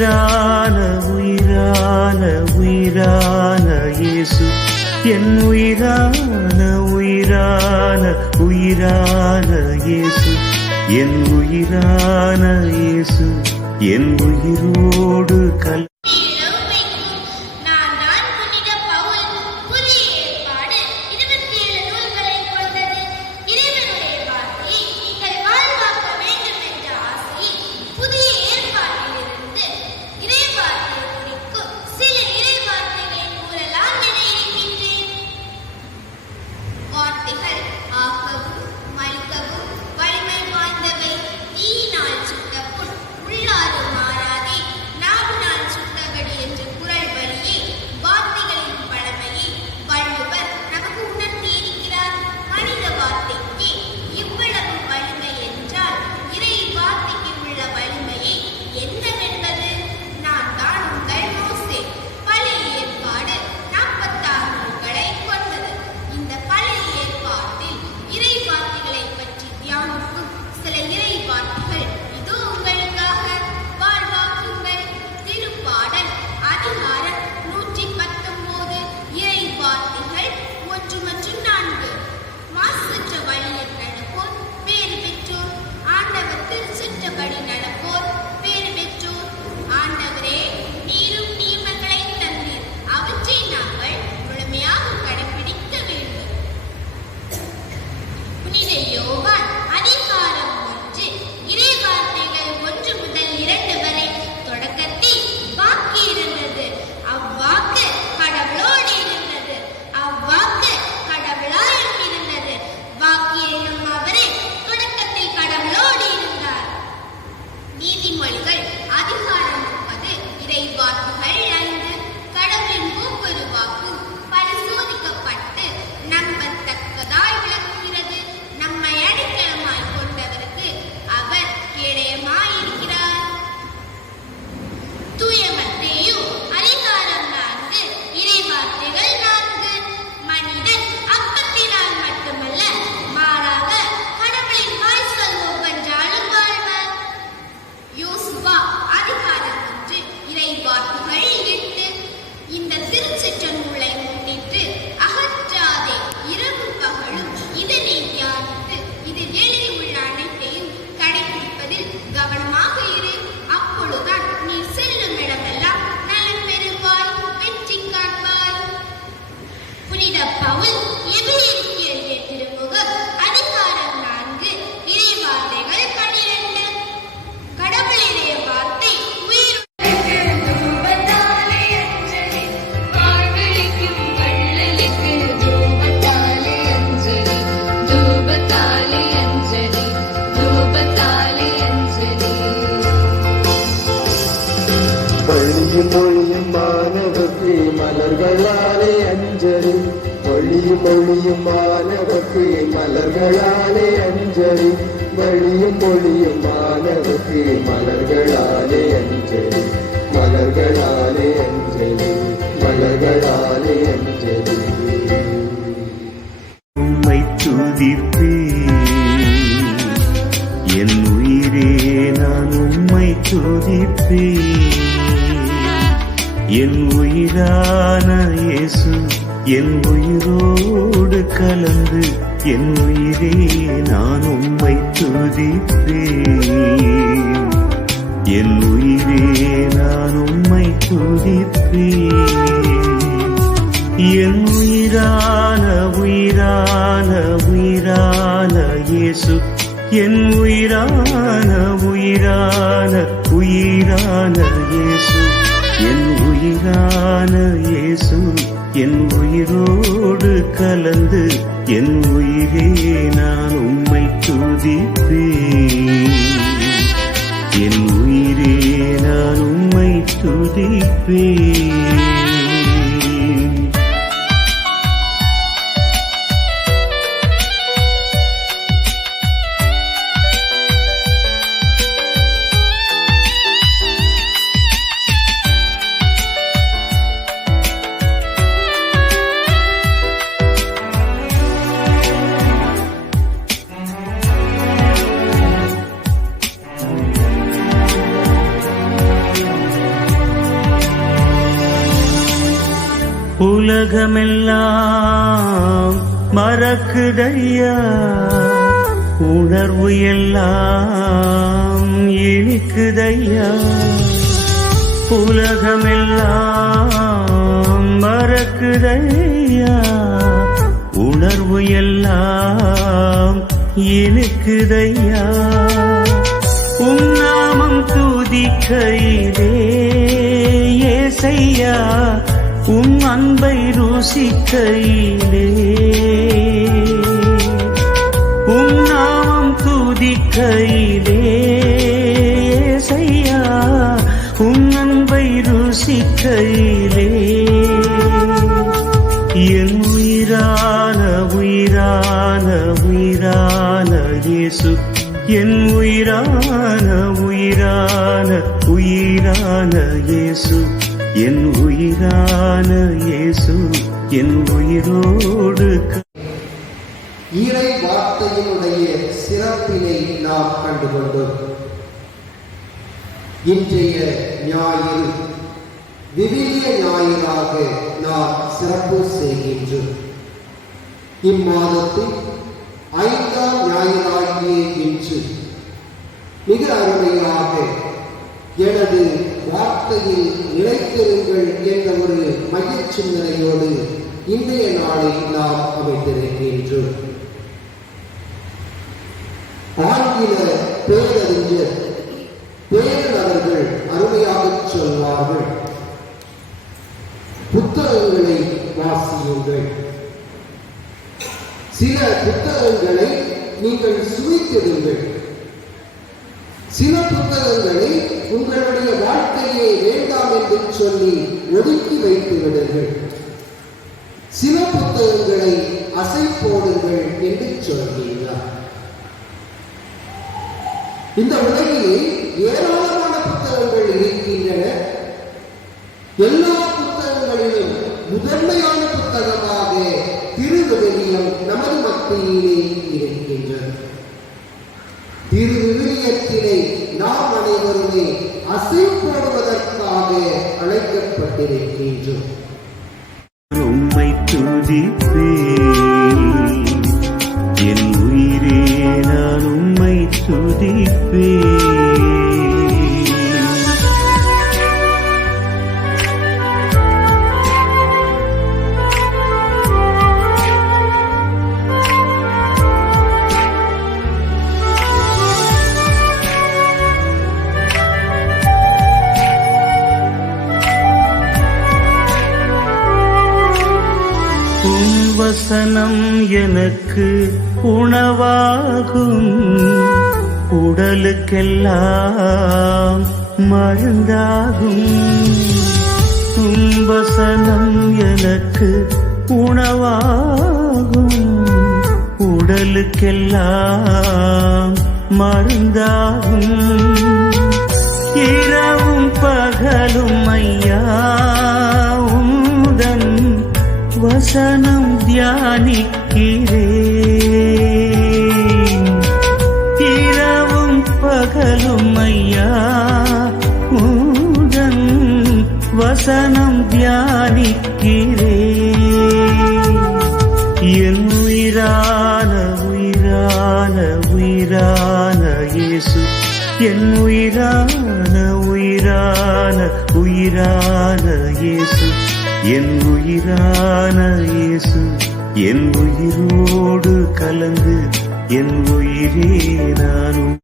உயிரான உயிரான உயிரான இயேசு என் உயிரான உயிரான உயிரான இயேசு என் உயிரான இயேசு என் உயிரோடு கல் மொழியும் மாணவர்க்கு மலர்களாலே அஞ்சலி மொழியும் மாணவர்க்கு மலர்களாலே அஞ்சலி மொழியும் மாணவர்க்கு மலர்களாலே அஞ்சலி மலர்களாலே அஞ்சலி மலர்களாலே அஞ்சலி உம்மை துதிப்பேன் என் உயிரே நான் உம்மை துதிப்பேன் என் உயிரான இயேசு என் உயிரோடு கலந்து என் உயிரே நான் உம்மை துதிப்பேன் என் உயிரே நான் உம்மை துதிப்பேன் என் உயிரான உயிரான உயிரான இயேசு என் உயிரான உயிரான உயிரான இயேசு என் உயிரான இயேசு என் உயிரோடு கலந்து என் உயிரே நான் உம்மை துதிப்பேன் என் உயிரே நான் உம்மை துதிப்பேன். உலகமெல்லாம் மறக்குதையா, உணர்வு எல்லாம் இனிக்குதையா. உலகமெல்லாம் மறக்குதையா, உணர்வு எல்லாம் இனிக்குதையா. உன் நாமம் துதிக்கையிலே ஏசையா, உன் அன்பை ருசிக்கையிலே. உன் நாமம் துதிக்கையிலே ஏசையா, உன் அன்பை ருசிக்கையிலே. என் உயிரான உயிரான உயிரான இயேசு, என் உயிரான உயிரான உயிரான இயேசு, என் உயிரான இயேசு, என் உயிரோடு. இறை வார்த்தையினுடைய சிறப்பினை நாம் கண்டுகொண்டோம். இன்றைய ஞாயிறு விவிலிய ஞாயிறாக நாம் சிறப்பு செய்கின்றோம். இம்மாதத்தில் 5ஆம் ஞாயிறாகிய இன்று மிக அருமையாக எனது வார்த்தையில் நிலைத்திருங்கள் என்ற ஒரு மையச் சிந்தனையோடு இன்றைய நாளை நாம் அமைத்திருக்கின்றோம். ஆங்கில பேரறிஞர் பேரன் அவர்கள் அருமையாக சொல்வார்கள், புத்தகங்களை வாசியுங்கள். சில புத்தகங்களை நீங்கள் சுவைத்திடுங்கள். சில புத்தகங்களை உங்களுடைய வாழ்க்கையே வேண்டாம் என்று சொல்லி ஒதுக்கி வைத்து விடுங்கள். சில புத்தகங்களை அசை போடுங்கள் என்று சொல்கிறார். இந்த உலகிலே ஏராளமான புத்தகங்கள் இருக்கின்றன. எல்லா புத்தகங்களிலும் முதன்மையான புத்தகமாக திருவிவிலியம் நமது மத்தியிலே இருக்கின்றது. திருவிவிலியத்தினை நாம் அனைவருமே அசை போடுவதற்காக அழைக்கப்பட்டிருக்கின்றோம். உம்மை துதிப்பேன், என் உயிரே நான் உம்மை துதிப்பேன். உம் வசனம் எனக்கு உணவாகும், உடலுக்கெல்லாம் மருந்தாகும். உம் வசனம் எனக்கு உணவாகும், உடலுக்கெல்லாம் மருந்தாகும். இரவும் பகலும் ஐயா உந்தன் வசனம் தியானிக்கிறேன். இரவும் பகலும் ஐயா உந்தன் வசனம் தியானிக்கிறேன். என் உயிரான உயிரான உயிரான இயேசு, என் உயிரான உயிரான உயிரான இயேசு, என் உயிரான இயேசு, என் உயிரோடு கலந்து என் உயிரே நானும்